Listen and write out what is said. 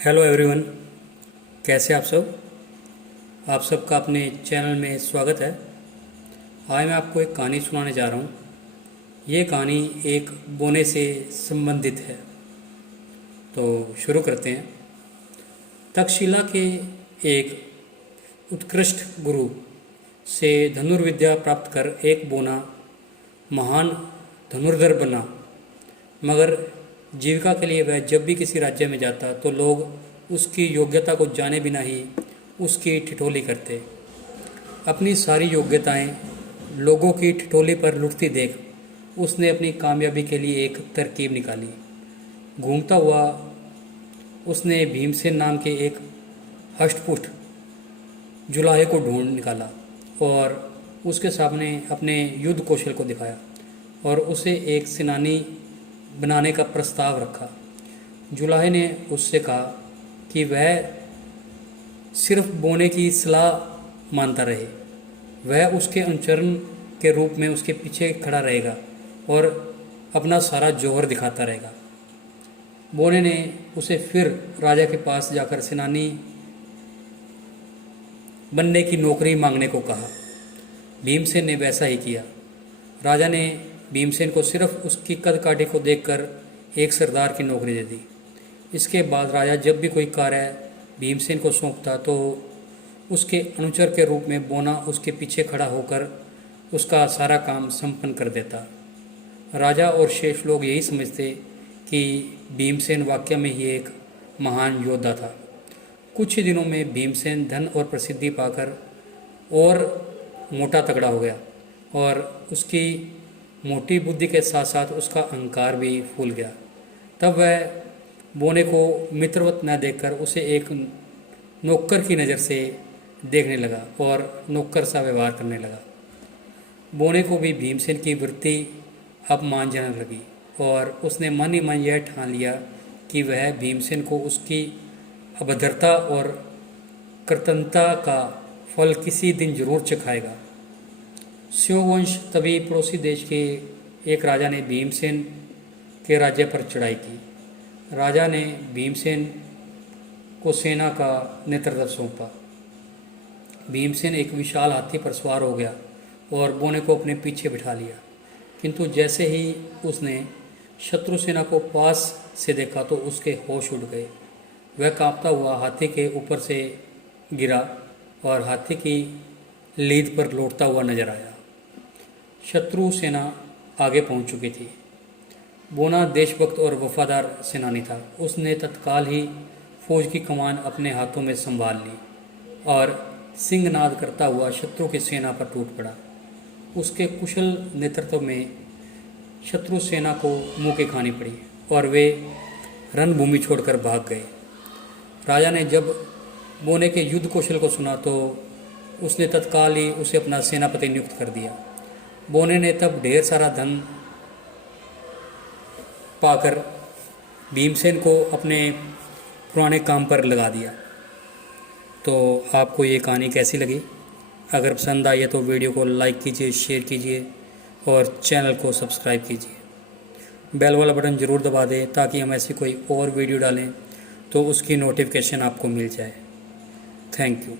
Hello everyone, कैसे आप सब। आप सबका अपने चैनल में स्वागत है। आज मैं आपको एक कहानी सुनाने जा रहा हूँ। ये कहानी एक बोने से संबंधित है। तो शुरू करते हैं। तक्षशिला के एक उत्कृष्ट गुरु से धनुर्विद्या प्राप्त कर एक बोना महान धनुर्धर बना, मगर जीविका के लिए वह जब भी किसी राज्य में जाता तो लोग उसकी योग्यता को जाने बिना ही उसकी ठिठोली करते। अपनी सारी योग्यताएं लोगों की ठिठोली पर लुटती देख उसने अपनी कामयाबी के लिए एक तरकीब निकाली। घूमता हुआ उसने भीमसेन नाम के एक हष्टपुष्ट जुलाहे को ढूंढ निकाला और उसके सामने अपने युद्ध कौशल को दिखाया और उसे एक सेनानी बनाने का प्रस्ताव रखा। जुलाहे ने उससे कहा कि वह सिर्फ बोने की सलाह मानता रहे। वह उसके अनुचरण के रूप में उसके पीछे खड़ा रहेगा और अपना सारा जौहर दिखाता रहेगा। बोने ने उसे फिर राजा के पास जाकर सेनानी बनने की नौकरी मांगने को कहा। भीमसेन ने वैसा ही किया। राजा ने भीमसेन को सिर्फ उसकी कद काठी को देखकर एक सरदार की नौकरी दे दी। इसके बाद राजा जब भी कोई कार्य भीमसेन को सौंपता तो उसके अनुचर के रूप में बोना उसके पीछे खड़ा होकर उसका सारा काम संपन्न कर देता। राजा और शेष लोग यही समझते कि भीमसेन वाकई में ही एक महान योद्धा था। कुछ ही दिनों में भीमसेन धन और प्रसिद्धि पाकर और मोटा तगड़ा हो गया और उसकी मोटी बुद्धि के साथ साथ उसका अहंकार भी फूल गया। तब वह बोने को मित्रवत न देखकर उसे एक नौकर की नज़र से देखने लगा और नौकर सा व्यवहार करने लगा। बोने को भी भीमसेन की वृत्ति अपमानजनक लगी और उसने मन ही मन यह ठान लिया कि वह भीमसेन को उसकी अभद्रता और कृतज्ञता का फल किसी दिन जरूर चखाएगा। स्योवंश तभी पड़ोसी देश के एक राजा ने भीमसेन के राज्य पर चढ़ाई की। राजा ने भीमसेन को सेना का नेतृत्व सौंपा। भीमसेन एक विशाल हाथी पर सवार हो गया और बोने को अपने पीछे बिठा लिया, किंतु जैसे ही उसने शत्रु सेना को पास से देखा तो उसके होश उड़ गए। वह कांपता हुआ हाथी के ऊपर से गिरा और हाथी की लीद पर लौटता हुआ नजर आया। शत्रु सेना आगे पहुंच चुकी थी। बोना देशभक्त और वफादार सेनानी था। उसने तत्काल ही फौज की कमान अपने हाथों में संभाल ली और सिंहनाद करता हुआ शत्रु की सेना पर टूट पड़ा। उसके कुशल नेतृत्व में शत्रु सेना को मुँह खानी पड़ी और वे रणभूमि छोड़कर भाग गए। राजा ने जब बोने के युद्ध कौशल को सुना तो उसने तत्काल ही उसे अपना सेनापति नियुक्त कर दिया। बोने ने तब ढेर सारा धन पाकर भीमसेन को अपने पुराने काम पर लगा दिया। तो आपको ये कहानी कैसी लगी? अगर पसंद आई है तो वीडियो को लाइक कीजिए, शेयर कीजिए और चैनल को सब्सक्राइब कीजिए। बेल वाला बटन ज़रूर दबा दें ताकि हम ऐसी कोई और वीडियो डालें तो उसकी नोटिफिकेशन आपको मिल जाए। Thank you.